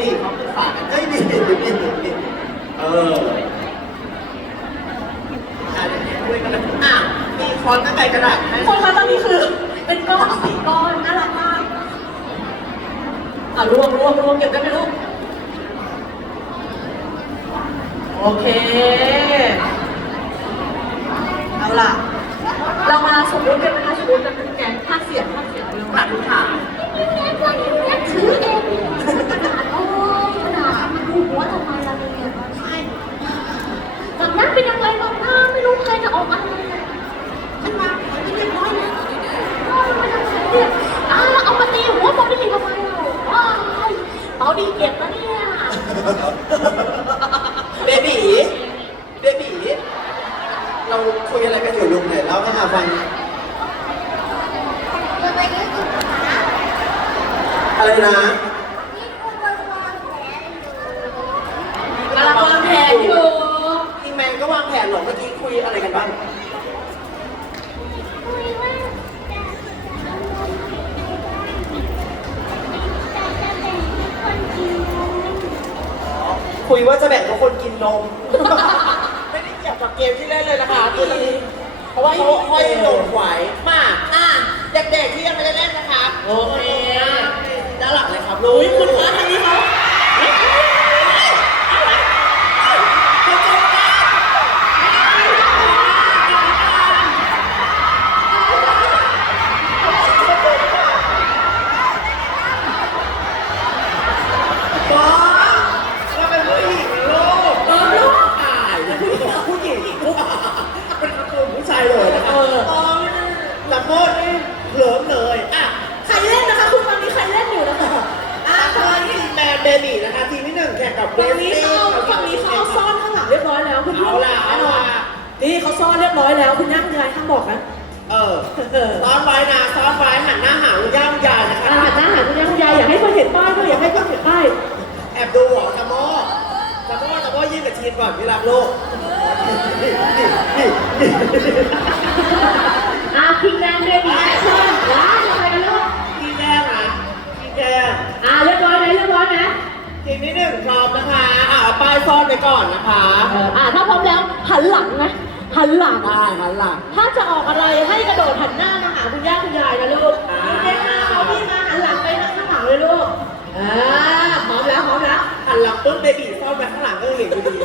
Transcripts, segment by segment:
นี่เขาปรึกษากันเอ้ยนี่นี่นี่นี่เอออะเดี๋ยวนี้คุยกันนะอะมีคอนตั้งใจกระดาษให้คนคะตอนนี้คือ เป็นก้อนสี่ก้อนน่ารักมากอะรวมรวมรวมเก็บได้ไหมลูกโอเค เอาล่ะ เรามาสมมติกันนะคะสมมติกันเป็นแกนภาคเสียงภาคเสียงเรื่องกระดาษลูกค้า ถือเองโอ้ขนาดดูหัวทำไมล่ะเนี่ยใช่ สำนักเป็นยังไงบ้างนะไม่รู้ใครจะออกมาทำไมเนี่ยฉันมาไม่เรียบร้อยนะโอ้ยมันจะเสียอ่าเอามาตีหัวบอกได้ยังไงเราว้ายเปาดีเก็บนะเนี่ยเบบีเบบีเราคุยอะไรกันอยู่ลุงเนี่ยเล่าให้อาฟังอะไรนะ นี่กูวางวางแผนอยู่ กำลังวางแผนอยู่ อีแมนก็วางแผนเหรอเมื่อกี้คุยอะไรกันบ้างคุยว่าแต่จะแบ่งให้คนกินนมคุยว่าจะแบ่งทุกคนกินนม ไม่ได้เกี่ยวกับเกมที่เล่นเลยนะคะคือตอนนี้เพราะว่าเขาห้อยโหนกไหวมากอะเด็กๆที่ยังไม่ได้เล่นนะคะ โอเคด้านหลังเลยครับลูกอุ้ยคุณคะทางนี้เขาบ้าเราเป็นผู้หญิงลูก เออลูก ตายผู้หญิงผู้หญิงเป็นการ์ตูนผู้ชายเลยนะคะ เออ ละโมดนี่เผลอเลยอะ ใครเล่นนะคะ คุณตอนนี้ใครเล่นอยู่นะคะ อะตอนนี้แมนเบบีนะคะทีมที่หนึ่งแข่งกับเบ ฝั่ง ส นี้ ตี้ เขาเอาฝั่งนี้เขาเอาซ่อนข้างหลังเรียบร้อยแล้วคุณ เอาล่ะเอาล่ะ นี่เขาซ่ อนเรียบร้อยแล้วคุณย่าคุณยายห้ามบอกนะเออเออซ้อนไว้นะซ้อนไว้หันหน้าหาคุณย่าคุณยายนะคะ อ่าหันหน้าหาคุณย่าคุณยายอย่าให้คนเห็นป้ายด้วยอย่าให้คนเห็นป้ายแอบดูเหรอตะโมตะโมตะโมยื่นกับทีมก่อนพี่รักลูกอ่าคิงแดงเบบีแอคชั่นว้าวอะไรกันลูกพี่แจ้งนะพี่แจ้งอ่าเรียบร้อยไหมเรียบร้อยไหมทีมที่หนึ่งพร้อมนะคะ อ่าเอาป้ายซ่อนไปก่อนนะคะ เอออ่าถ้าพร้อมแล้วหันหลังนะ หันหลัง ได้หันหลัง ถ้าจะออกอะไรให้กระโดดหันหน้ามาหาคุณย่าคุณยายนะลูกอ่า เด็กๆนะเขาพี่มาหันหลังไปทางข้างหลังเลยลูกอ่าพร้อมแล้วพร้อมแล้ว หันหลังปุ๊บเบบีซ่อนไปข้างหลังก็เห็นอยู่ดี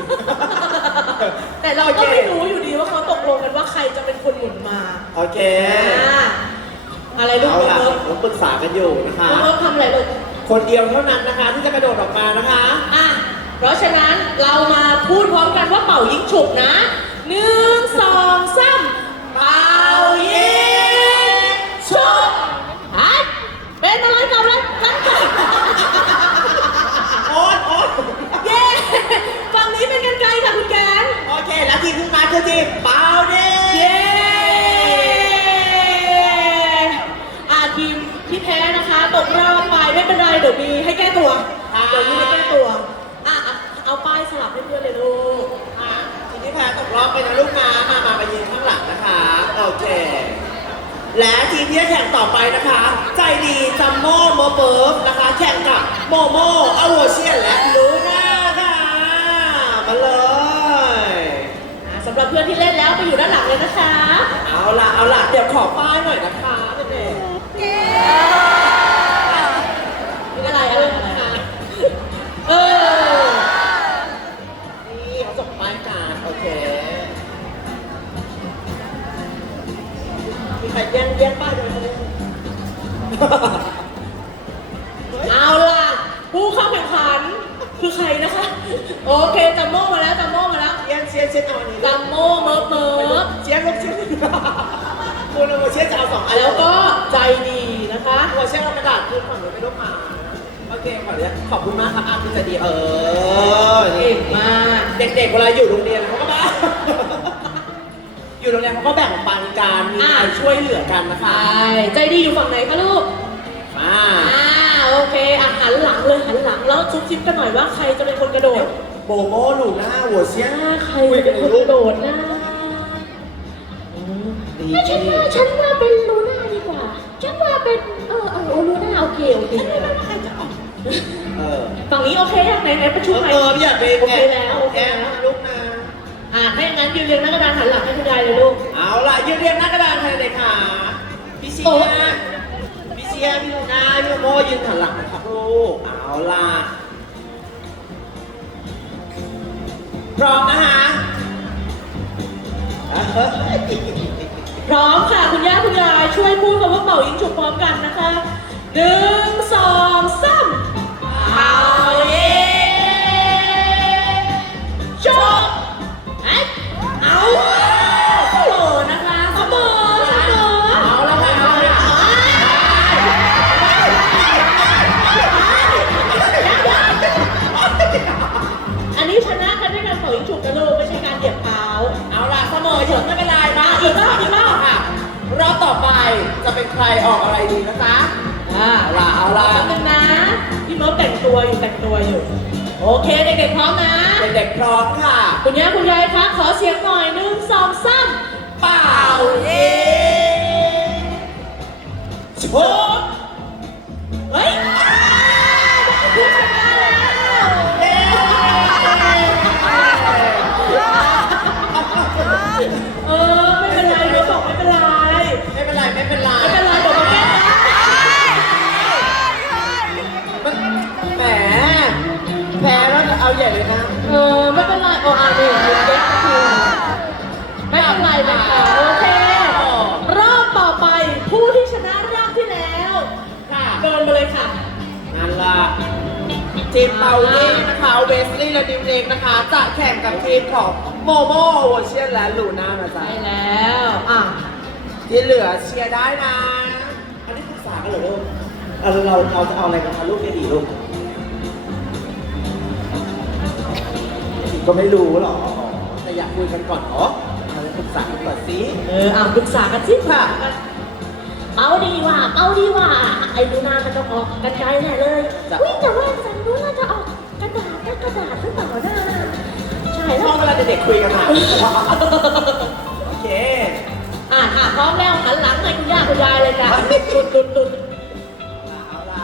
แต่เราก็ไม่รู้อยู่ดีว่าเขาตกลงกันว่าใครจะเป็นคนหมุนมาโอเค อ่าอะไรลูกเอาเลิล่ะฟผมปรึกษากันอยู่นะคะลูกเลิฟทำอะไรลูก คนเดียวเท่านั้นนะคะ ที่จะกระโดดออกมานะคะ อะ เพราะฉะนั้นเรามาพูดพร้อมกันว่าเป่ายิงฉุบนะ หนึ่งสองสามเป่ายิงฉุบฮะเป็นอะไรกับอะไรกันกันโอ๊ตโอ๊ตเย้ฝั่งนี้เป็นกันไกลค่ะคุณแกนโอเค แล้วทีมขึ้นมาคือทีมเปาเด้เย้อาทีมที่แพ้นะคะตกรอบไปไม่เป็นไรเดี๋ยวมีให้แก้ตัวเดี๋ยวมีให้แก้ตัวอะอะเอาป้ายสลับให้เพื่อนเลยลูก รอบไปนะลูกนะมามามายืนข้างหลังนะคะ โอเค และทีมที่จะแข่งต่อไปนะคะ ใจดีจัมโม่โมเบิร์ฟนะคะ แข่งกับโมโม่อโวเชียนและลูน่าค่ะ มาเลยสำหรับเพื่อนที่เล่นแล้วไปอยู่ด้านหลังเลยนะคะ เอาล่ะ เอาล่ะ เดี๋ยวขอป้ายหน่อยนะคะเด็กอ มีใครแย่งแย่งป้ายด้วยไหมเอาล่ะ ผู้เข้าแข่งขันคือใครนะคะ โอเคจัมโม่มาแล้วจัมโม่มาแล้วเชียนเชียนเชียนเอาอันนี้จัมโม่เมิร์ฟเมิร์ฟเชียนลูกเชียนคุณเอาเชียนจะเอาสองอันแล้วก็ใจดีนะคะ หัวเชียนเอากระดาษขึ้นฝั่งนู้นไม่ต้องมาโอเคขอเนี้ยขอบคุณมากครับอาพี่ใจดีเออเก่งมาก เด็กๆเวลาอยู่โรงเรียนเขาก็บ้า อยู่โรงเรียนเขาก็แบ่งปันกันมีใครช่วยเหลือกันนะคะใช่ใจดีอยู่ฝั่งไหนคะลูกมาอ่าโอเคอะหันหลังเลยหันหลังแล้วซุบซิบกันหน่อยว่าใครจะเป็นคนกระโดดโบโมหลูหน้าหัวเชียนอ่าใครจะเป็นคนกระโดดนะอืมดีไม่ฉันดีว่าฉันว่าเป็นลูน่าดีกว่า ฉันว่าเป็นเออเออโอลูน่าโอเคโอเคไม่ว่าใครจะออกเออฝั่งนี้โอเคยังไหนไหนประชุมไหนเอออยากไปโอเคแล้วโอเคแอบแล้ว ลูกนะอ่า ถ้าอย่างนั้นยืนเรียงหน้ากระดานหันหลังให้คุณยายเลยลูก เอาล่ะยืนเรียงหน้ากระดานใครเลยค่ะพี่เชียโอ้ร์พี่เชียร์พี่ลูนาพี่โมยืนหันหลังนะครับลูกเอาล่ะพร้อมนะคะเอ้ยพร้อมค่ะคุณย่าคุณยายช่วยพูดคำว่าเป่ายิงฉุบพร้อมกันนะคะหนึ่งสอง รออกอะไรดีนะจ๊ะอ่าเอาล่ะเอาล่ะแป๊บนึงนะพี่เมิร์ฟแต่งตัวอยู่แต่งตัวอยู่ โอเคเด็กๆพร้อมนะเด็กๆพร้อมค่ะ คุณย่าคุณยายคะขอเสียงหน่อยหนึ่งสองสามเป่ายิงชุบ แข่งกับทีมของโมโมโวเชียนและลูน่านะจ๊ะใช่แล้วอะที่เหลือเชียร์ได้นะ อันนี้ปรึกษากันเหรอลูกเออเราเราจะเอาอะไรกันคะลูกไม่ดีลูกก็ไม่รู้หรอกแต่อยากคุยกันก่อนเนาะเราจะปรึกษากันก่อนสิเอออะปรึกษากันสิค่ะเป้าดีว่ะเป้าดีว่ะไอ้ดูนามันจะออกกันไกลแน่เลยจ้ะวิ่งแต่ว่าสันดูน่าจะออกกระดาษกระดาษหรือเปล่านะใช่แล้ชวอบเวลาเด็กๆคุยกันอะโอเคอะอะพร้อมแล้วหันหลังให้คุณย่าคุณยายเลยจ้ะดุดดุดดุดเอาละ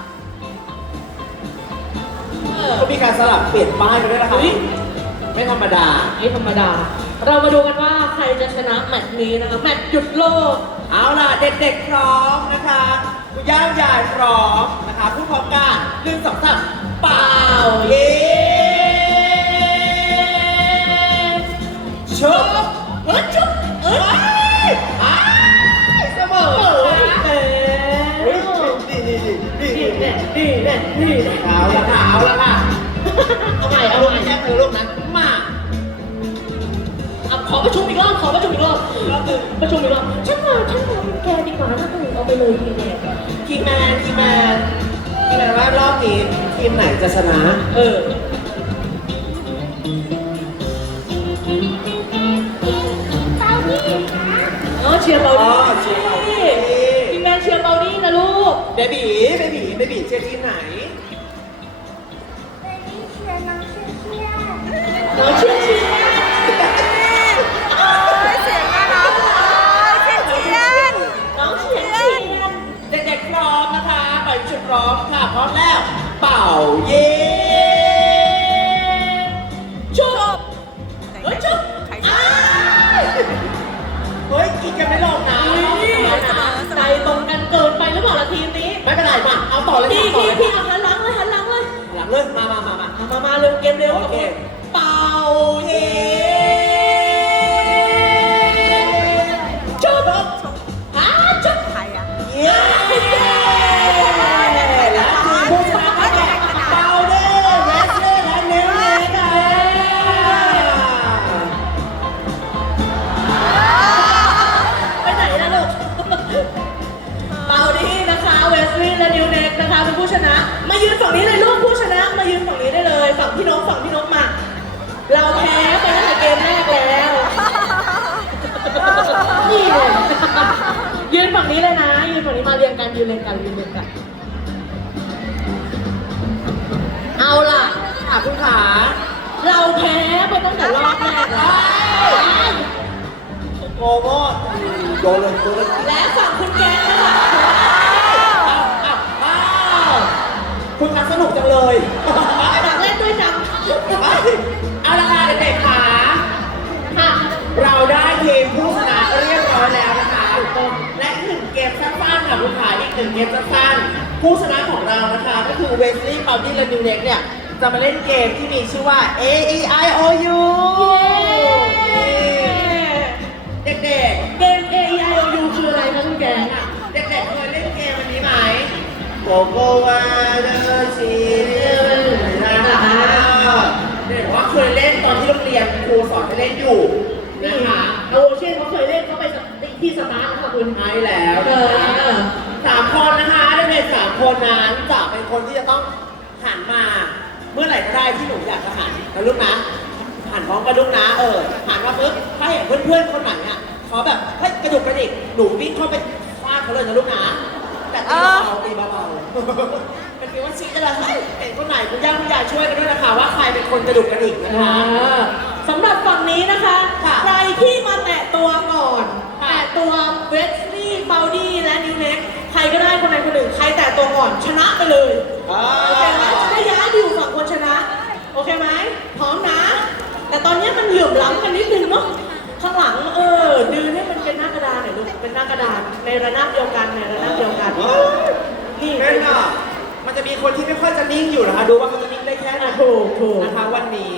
เออเขามีการสลับเปลี่ยนป้ายไปด้วยนะคะอุ๊ยไม่ธรรมดานี่ธรรมดา เรามาดูกันว่าใครจะชนะแมตช์นี้นะคะ แมตช์หยุดโลก เอาล่ะ เด็กๆพร้อมนะคะคุณย่าคุณยายพร้อมนะคะพูดพร้อมกันหนึ่งสองสามเป่าเย้ ชุบเฮ้ยชุบเอ้ยอ้ายเสมอเอเฮ้ยอดีดีดีดีนี่นี่นี่แน่นี่แน่เอาละค่ะเอาละค่ะเอาใหม่เอาใหม่ไม่คือลูกนั้นมาขอประชุมอีกรอบขอประชุมอีกรอบรอบหนึ่งประชุมอีกรอบฉันว่าฉันว่าแกดีกว่านะต้องเอาไปเลยทีเดียวทีแมนทีแมนทีแมนว่ารอบนี้ทีมไหนจะชนะ เออ ร์เบาอ๋ดี้อเชียร์เบาดี้พี่แมนเชียร์เบาดี้นะลูก เบบีเบบีเบบีเชียร์ทีมไหนเชียร์น้องเชียร์เชียร์น้องเชียร์เชียร์เสียงน่ารักเลยเชียนเชียนน้องเชียร์เชียร์เด็กๆพร้อมนะคะปล่อยชุดพร้อมค่ะพร้อมแล้ว เป่าเย้ กินกันไม่ลงนะวใจตรงกันเกินไปหรือเปล่าล่ะทีมนี้ไม่เป็นไรมาเอาต่อเลยพี่ค่ะต่อพี่เลยพี่เอาหันหลังเลยหันหลังเลยหลังเลยมามามามามามามาเร็วเกมเร็วโอเคเป่าเย้ นี้เลยนะ ยืนฝั่งนี้มาเรียงกันยืนเรียงกันยืนเรียงกัน เอาล่ะค่ะคุณขา เราแพ้ไปตั้งแต่รอบแรกแล้วโมโม่โดนเลยโดนเลยและฝั่งคุณแกนนะคะอ้าวอ้าวอ้าวคุณนักสนุกจังเลย นึ่งเกมสั้นๆผู้ชนะของเรานะคะก็คือเวสลีย์ปาดี้และนิวเน็กเนี่ยจะมาเล่นเกมที่มีชื่อว่า A E I O U เด็กเกม A E I O U คืออะไรคะคุณแกงอะๆเด็กๆเคยเล่นเกมอันนี้ไหมโกโกวาเดอชีนะคะเด็กว่าเคยเล่นตอนที่โรงเรียนครูสอนให้เล่นอยู่นี่นะคะโอเชียนเขาเคยเล่นเขาไปที่สตาร์ทนะคะคุณ ใช่แล้วเออ สามคนนะคะเด็กๆสามคนนั้นจะเป็นคนที่จะต้องหันมา เมื่อไหร่ก็ได้ที่หนูอยากจะหันนะลูกนะหันพร้อมกันลูกนะเออหันมาปุ๊บถ้าเห็นเพื่อนๆคนไหนอะเขาแบบเฮ้ยกระดุกกระดิกหนูวิ่งเข้าไปฟาดเขาเลยนะลูกนะแต่ตีเบาๆตีเบาๆเป็นฟีลว่าชี้จะเลยเฮ้ยเห็นคนไหนคุณย่าคุณยายช่วยกันด้วยนะคะว่าใครเป็นคนกระดุกกระดิกนะคะสำหรับฝั่งนี้นะคะค่ะใครที่มาแตะตัวก่อนค่ะแตะตัวเวสลี่เบลดี้และนิวเน็กใค รก็ได้คนใดคนหนึ่งใครแตะตัวก่อนชนะไปเลยอ่า โอเคไหมจะได้ย้ายไปอยู่ฝั่งคนชนะ โอเคไหมพร้อมนะ แต่ตอนนี้มันเหลื่อมล้ำกันนิดนึงเนาะข้างหลังเออดืนให้มันเป็นหน้ากระดานหน่อยลูกเป็นหน้ากระดานในระนาบเดียวกันในระนาบเดียวกันนี่แน่นอนมันจะมีคนที่ไม่ค่อยจะนิ่งอยู่นะคะ ดูว่าเขาจะนิ่งได้แค่ไหนถูกถูก นะคะวันนี้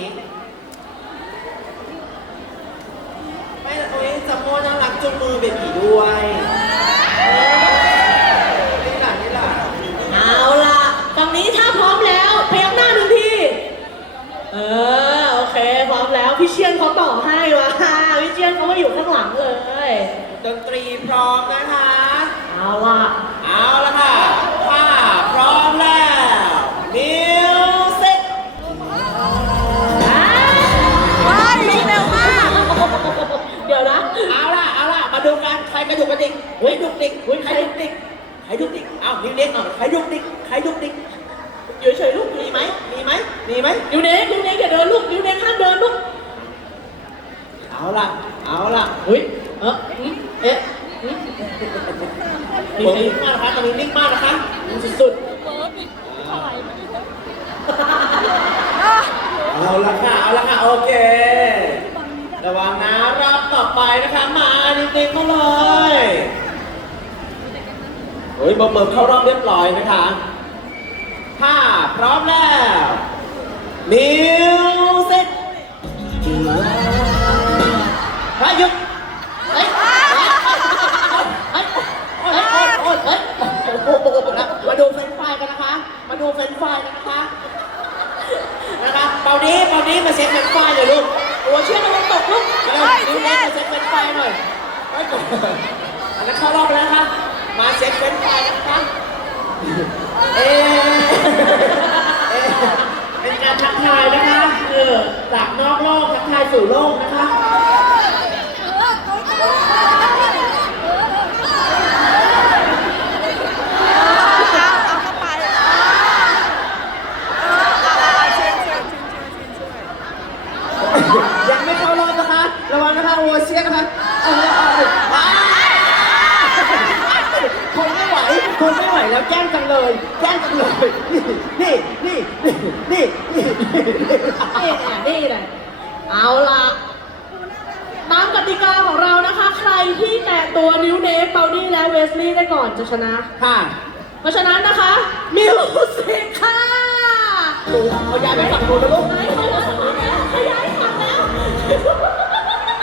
ไม่โอ้ยจัมโม่น่ารักจุงมือเบบีด้วยเออนี่หล่ะนี่หล่ะ เอาล่ะฝั่งนี้ถ้าพร้อมแล้วพยักหน้าหนึ่งที เออ โอเค พร้อมแล้วพี่เชียนเขาต่อให้ว่ะพี่เชียนเขามาอยู่ข้างหลังเลย ดนตรีพร้อมนะคะ เอาล่ะ เอาละค่ะถ้าพร้อมแล้วมิวสิกว้ายวิ่งเร็วมากเดี๋ยวนะ เอาล่ะเอาล่ะมาดูกัน ใครกระดุกกระดิกเฮ้ยดุกดิกเฮ้ยใครดุกดิกใครดุกดิกอ้าวนิ้วเล็กอะใครดุกดิกใครดุกดิกอยู่เฉยๆลูกมีไหมมีไหมมีไหมยูเน็กยูเน็กอย่าเดินลูกยูเน็กห้ามเดินลูก เอาล่ะเอาล่ะเฮ้ยเอออืมเอ๊ะอืมตรงนี้นิ่งมากนะคะตรงนี้นิ่งมากนะคะสุดเอาละค่ะ เอาละค่ะ โอเค ระวังนะรอบต่อไปนะคะ มานิ่งๆเข้าเลยโอ้ยเบิร์เบิร์เข้ารอบเรียบร้อยนะคะถ้าพร้อมแล้วมิวสิก ไปหยุดเฮ้ยเฮ้ยเฮ้ยเฮ้ยเฮ้ยเฮ้ยเฮ้ยมาดูเฟรนช์ฟรายกันนะคะ มาดูเฟรนช์ฟรายกันนะคะ นะคะเปานี้เปานี้มาเซ็ตเฟรนช์ฟรายเลยลูกหัวเชือกมันตกลูกเร็วนิ้วเล็กมาเซ็ตเฟรนช์ฟรายหน่อยไว้ก่อนอันนั้นเข้ารอบแล้วนะคะ มาเซ็ตเฟรนช์ฟรายนะคะเอ๊เอเป็นการทักทายนะคะเออจากนอกโลกทักทายสู่โลกนะคะ ยังไม่เข้ารอบนะคะ ระวังนะคะโอเชียนนะคะเออเอออ้าวทนไม่ไหวทนไม่ไหวแล้วแกล้งจังเลย แกล้งจังเลย นี่นี่นี่นี่นี่นี่ นี่แหละนี่แหละเอาล่ะตามกติกาของเรานะคะ ใครที่แตะตัวนิ้วเนฟเบลดี้และเวสลีย์ได้ก่อนจะชนะ ค่ะเพราะฉะนั้นนะคะ มิวสิกค่ะดูเอายายไปฝั่งนู้นนะลูกขยายฝั่งแล้วขยายฝั่งแล้ว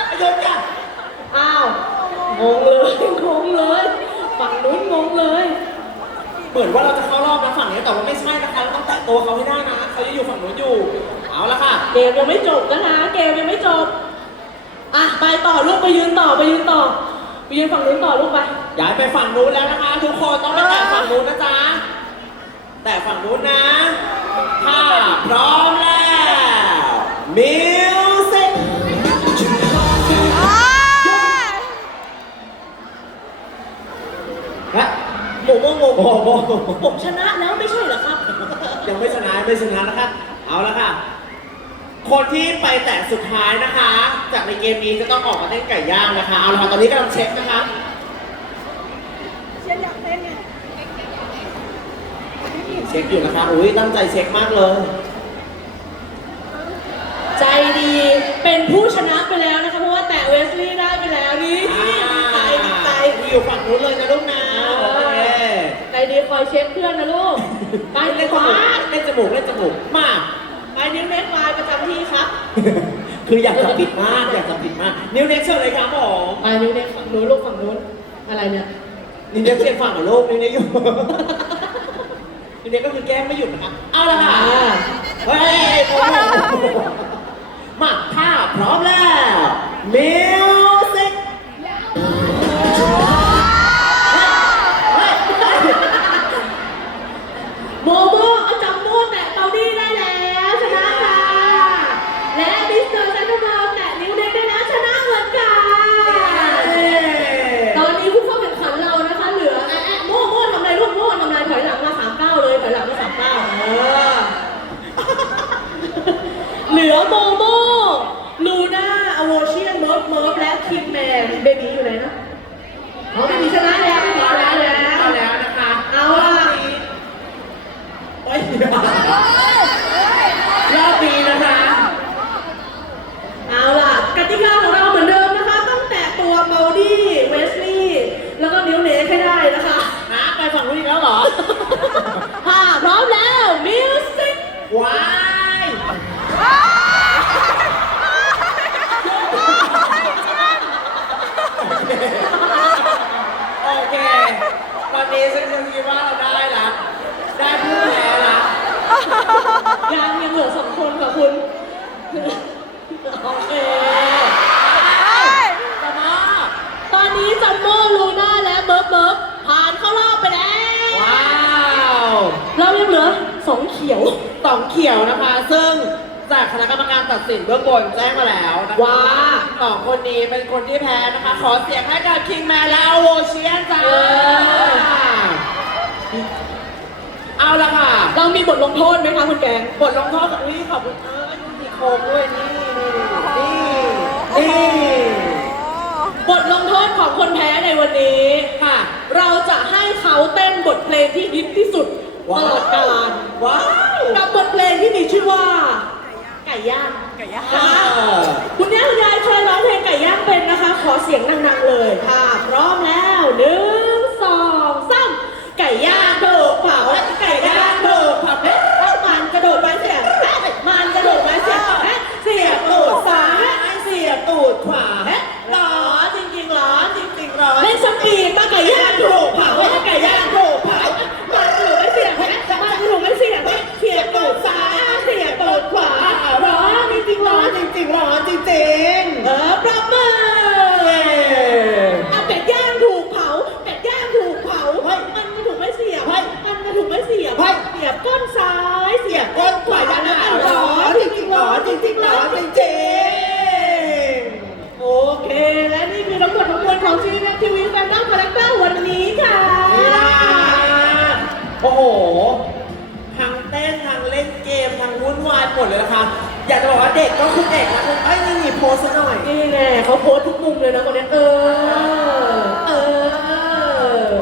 ไอ้โยนจ้ะอ้าว งงเลย งงเลย ฝั่งนู้นงงเลย เหมือนว่าเราจะเข้ารอบนะฝั่งนี้แต่ว่าไม่ใช่นะคะเราต้องแตะตัวเขาให้ได้นะ เขาจะอยู่ฝั่งนู้นอยู่ เอาละค่ะ เกมยังไม่จบนะคะ เกมยังไม่จบ อะไปต่อลูกไปยืนต่อไปยืนต่อไปยืนฝั่งนู้นต่อลูกไปย้ายไปฝั่งนู้นแล้วนะคะ ทุกคนต้องไปแตะฝั่งนู้นนะจ๊ะแต่ฝั่งนู้นนะถ้าพร้อมแล้วมิวสิกโอ้ยฮะโมโมโมโมโมผมชนะแล้วไม่ใช่เหรอครับ ยังไม่ชนะไม่ชนะนะคะเอาละค่ะ คนที่ไปแตะสุดท้ายนะคะ จากในเกมนี้จะต้องออกมาเต้นไก่ย่างนะคะ เอาละค่ะตอนนี้กำลังเช็คนะคะ เชียนอยากเต้นไงเเช็คอยู่นะคะ อุ้ยตั้งใจเช็คมากเลย ใจดีเป็นผู้ชนะไปแล้วนะคะเพราะว่าแตะเวสลี่ได้ไปแล้วนี่อ่าดีใจดีใจอยู่ฝั่งนู้นเลยนะลูกนะโอเคใจดีคอยเช็คเพื่อนนะลูกไปเล่นขจวามูกเล่นจมูกเล่นจมูกมา ไปนิ้วเน็กไลน์ประจำที่ครับ คืออยากจะปิดมากอยากจะปิดมาก นิ้วเน็กเชิญเลยครับผมไปนิ้วเน็กฝั่งนู้นลูกฝั่งนู้นอะไรเนี่ยนิ้วเน็กเชียร์ฝั่งของโลกนิ้วเน็กอยู่ นิ้วเน็กก็คือแก้มไม่หยุดนะครับเอาละค่ะอ่าเฮ้ยโอ้โหมาถ้าพร้อมแล้วมิวสิก โมโมเอาจับโมแตะเตาดี้ได้แล้วชนะค่ะ และมิสเตอร์ซันเดอร์เบิร์กแตะนิ้วเน็กได้แล้วชนะเหมือนกัน ตอนนี้ผู้เข้าแข่งขันเรานะคะ เหลือแอะแอะโม่โม่ทำอะไรลูกโม่ทำอะไรถอยหลังมาสามเก้าเลยถอยหลังมาสามเก้าเออ เหลือโมโม่ลูน่าอโวเชียนเมิร์ฟเมิร์ฟและ คิมแมนเบบีอยู่ไหนนะอ๋อเบบีชนะแล้วชนะแล้ว เอาแล้วนะคะ เอาล่ะ โอ้ยรอบนี้นะคะ เอาล่ะกติกาของเราเหมือนเดิมนะคะต้องแตะตัวเบลดี้เวสลีย์แล้วก็นิ้วเน็กให้ได้นะคะ นะไปฝั่งนู้นอีกแล้วเหรอ ค่ะพร้อมแล้วมิวสิก ว้าย โอเค ตอนนี้ฉันคิดว่าเราได้ละ ได้ผู้แพ้ละ ยังยังเหลือสองคนค่ะคุณ โอเคจะมาตอนนี้จัมโบ้ลูน่าและเบิร์บเบิร์บผ่านเข้ารอบไปแล้ว ว้าวเรายังเหลือสองเขียว สองเขียวนะคะ ซึ่งจากคณะกรรมการตัดสินเบื้องบนแจ้งมาแล้วนะคะว่าสองคนนี้เป็นคนที่แพ้นะคะ ขอเสียงให้กับคิงแมนและโอเชียนจ้า เอาละค่ะ เรามีบทลงโทษไหมคะคุณแกงบทลงโทษกับนี่ขอบคุณเออมีโคมด้วยนี่นี่นี่นี่บทลงโทษของคนแพ้ในวันนี้ค่ะ เราจะให้เขาเต้นบทเพลงที่ฮิตที่สุดตลอดกาลว้าวกับบทเพลงที่มีชื่อว่า ไก่ย่างไก่ย่างนะคะคุณย่าคุณยายเคยร้องเพลงไก่ย่างเป็นนะคะ ขอเสียงดังๆเลยค่ะ พร้อมแล้วหนึ่งสองสามไก่ย่างถูกเผา ขวาเอ๊ะร้อนจริงๆร้อนจริงๆร้อนเล่นสปีดมาไก่ย่างถูกเผาไก่ย่างถูกเผามาถูกไม่เสียบเอ๊ะมาถูกไม่เสียงเอ๊ะเสียดตูดซ้ายเสียตูดขวาร้อจริงๆร้ร้อจริงๆร้อนจริงๆ อยากจะบอกว่าเด็กก็คือเด็กนะคุณเอ้ยนี่มีโพสต์ซะหน่อย นี่ไงเขาโพสต์ทุกมุมเลยนะคนนี้เออ เออ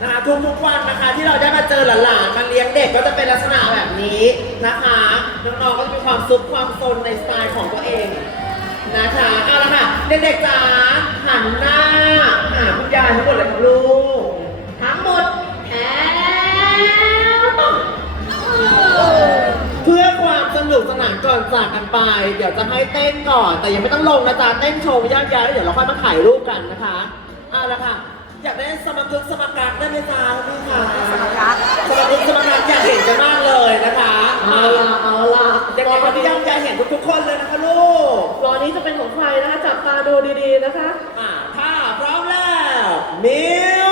นะคะทุกทุกๆวันนะคะที่เราได้มาเจอหลานๆมาเลี้ยงเด็กก็จะเป็นลักษณะแบบนี้นะคะน้องๆก็จะมีความซุกความซนในสไตล์ของตัวเองนะคะเอาละค่ะเด็กๆจ๋าหันหน้าหาคุณยายทั้งหมดเลยครับลูก ไป เดี๋ยวจะให้เต้นก่อน แต่ยังไม่ต้องลงนะจ๊ะเต้นโชว์ย่างยายแล้วเดี๋ยวเราค่อยมาถ่ายรูปกันนะคะเอาละค่ะ อยากได้สมกุลสมการได้ไหมจ๊ะพี่คะสมการสมกุลสมการอยากเห็นกันมากเลยนะคะเอาละเอาละเด็กๆวันนี้ย่างยายเห็นทุกๆคนเลยนะคะลูกรอนี้จะเป็นของใครนะคะจับตาดูดีๆนะคะอ่าถ้าพร้อมแล้วมิว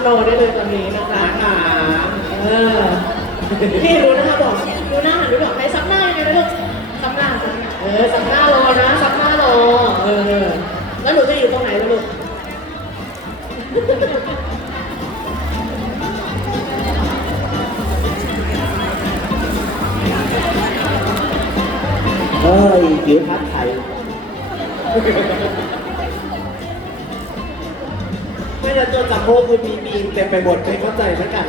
ยิบขึ้นมาซับรอได้เลยตอนนี้นะคะนะคะเออพี่รู้นะคะบอกดูหน้าหันดูบอกให้ซับหน้ายังไงนะลูกซับหน้าซับหน้าเออซับหน้ารอนะซับหน้ารอเออแล้วหนูจะอยู่ตรงไหนล่ะลูกเฮ้ยผิวพัดไทย ไม่แล้วตัวจัมโบ้คือมีมีมเต็มไปหมดไม่เข้าใจสักกัน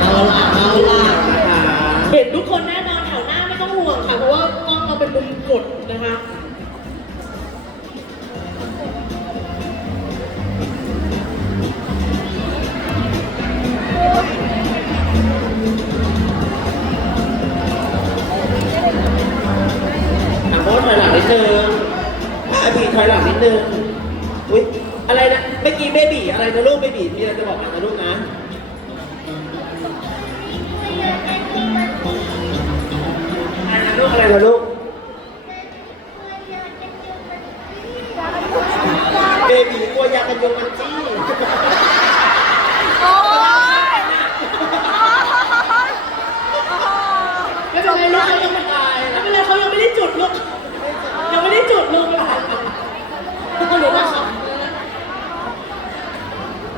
เอาล่ะเอาล่ะนะคะ เห็นทุกคนแน่นอนแถวหน้าไม่ต้องห่วงค่ะ เพราะว่ากล้องเราเป็นมุมกดนะคะ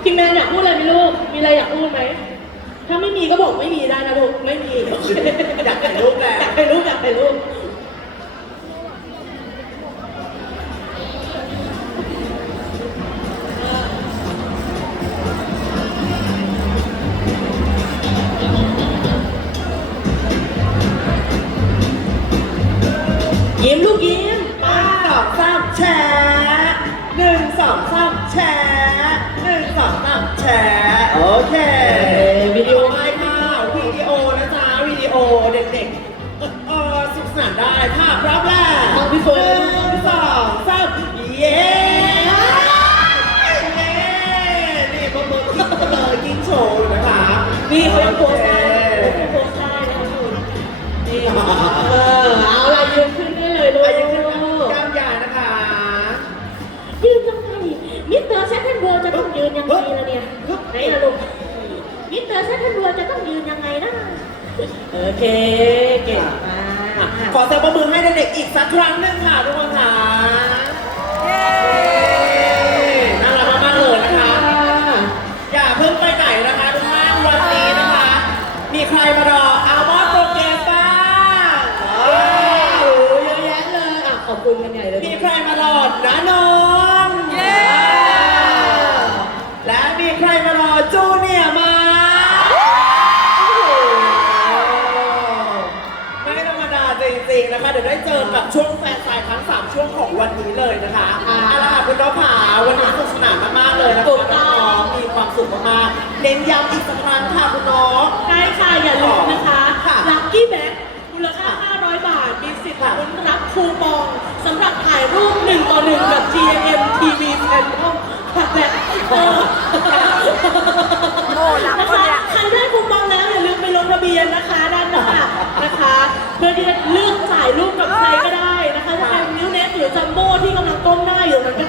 พี่แมนอยากพูดอะไรไหมลูก มีอะไรอยากพูดไหม ถ้าไม่มีก็บอกไม่มีได้นะลูก ไม่มีโอเคอยากถ่ายรูปแหละอยากถ่ายรูปอยากถ่ายรูป ล่ะลูกมิสเตอร์แซคแอนด์โบจะต้องยืนยังไงนะโอเค เก่งมากขอเสียงปรบมือให้เด็กๆอีกสักครั้งหนึ่งค่ะทุกคนค่ะน่ารักมากๆเลยนะคะ อย่าเพิ่งไปไหนนะคะทุกท่านวันนี้นะคะ มีใครมารออัลมอนด์โปรเกรสบ้างโอ้โหเยอะแยะเลยอะขอบคุณกันใหญ่เลย มีใครมารอนะนน เดี๋ยวได้เจอกับช่วงแฟนสายทั้ง3ช่วงของวันนี้เลยนะคะเอาล่ะค่ะคุณน้องผาวันนี้สนุกสนานมากๆเลยนะคะน้องๆมีความสุขมากๆเน้นย้ำอีกสักครั้งค่ะคุณน้อง ใช่ค่ะ อย่าลืมนะคะค่ะลัคกี้แบ็คมูลค่า 500 บาท มีสิทธิ์ลุ้นรับคูปองสำหรับถ่ายรูป 1 ต่อ1แบบ GMM TV Channel จัมโบ้ที่กำลังก้มหน้าอยู่มันก็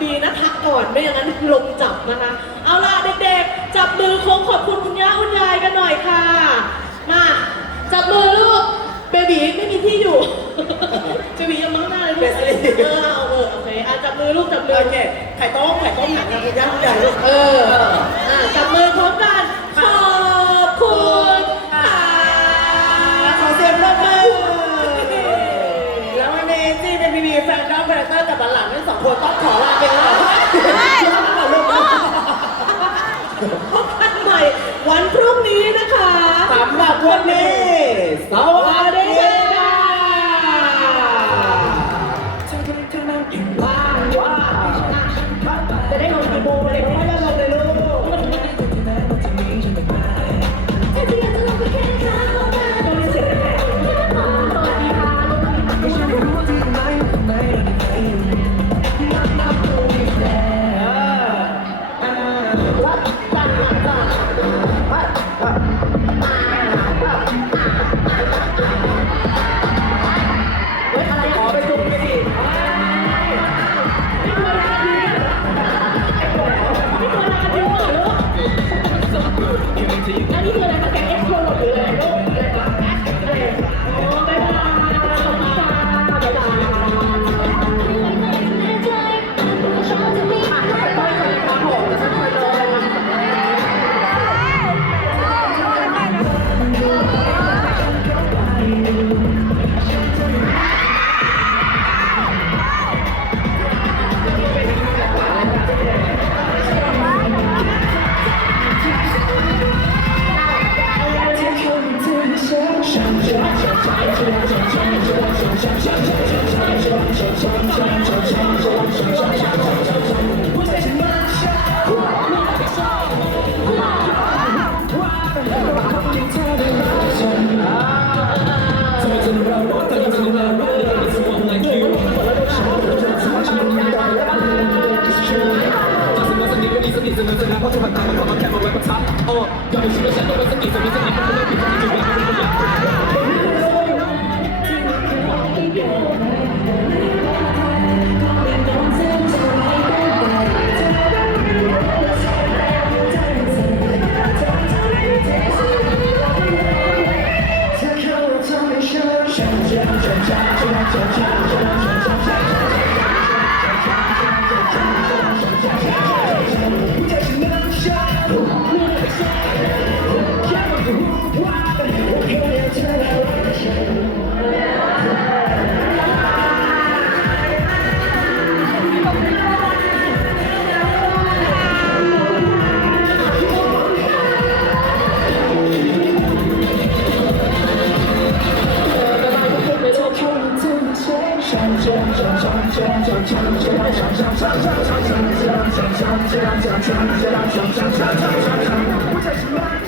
ดีนะพักก่อนไม่อย่างนั้นลงจับนะคะ เอาล่ะเด็กๆ จับมือโค้งขอบคุณคุณย่าคุณยายกันหน่อยค่ะ มาจับมือลูกเบบีไม่มีที่อยู่เบบียังมั้งหน้าเลยลูกเบบีเออเอาเออโอเคอะจับมือลูกจับมือโอเคไข่ต้มไข่ต้มหนังนะคุณย่าคุณยายลูกเอออะจับมือ นี้ไม่มีสนิทสนมสนมเพราะจะผ่านตามันพอมันแค่มาไว้ประทับโอ้ยอมม่ชินว่าฉันต้งเป็นสนิทสนิทสนิทไม่ผิดจริงๆมันไม่ผิดจ 长城长城长城长城长长长长长城长长城长长城长长长城长长长长长长长长长长长长长长不再是梦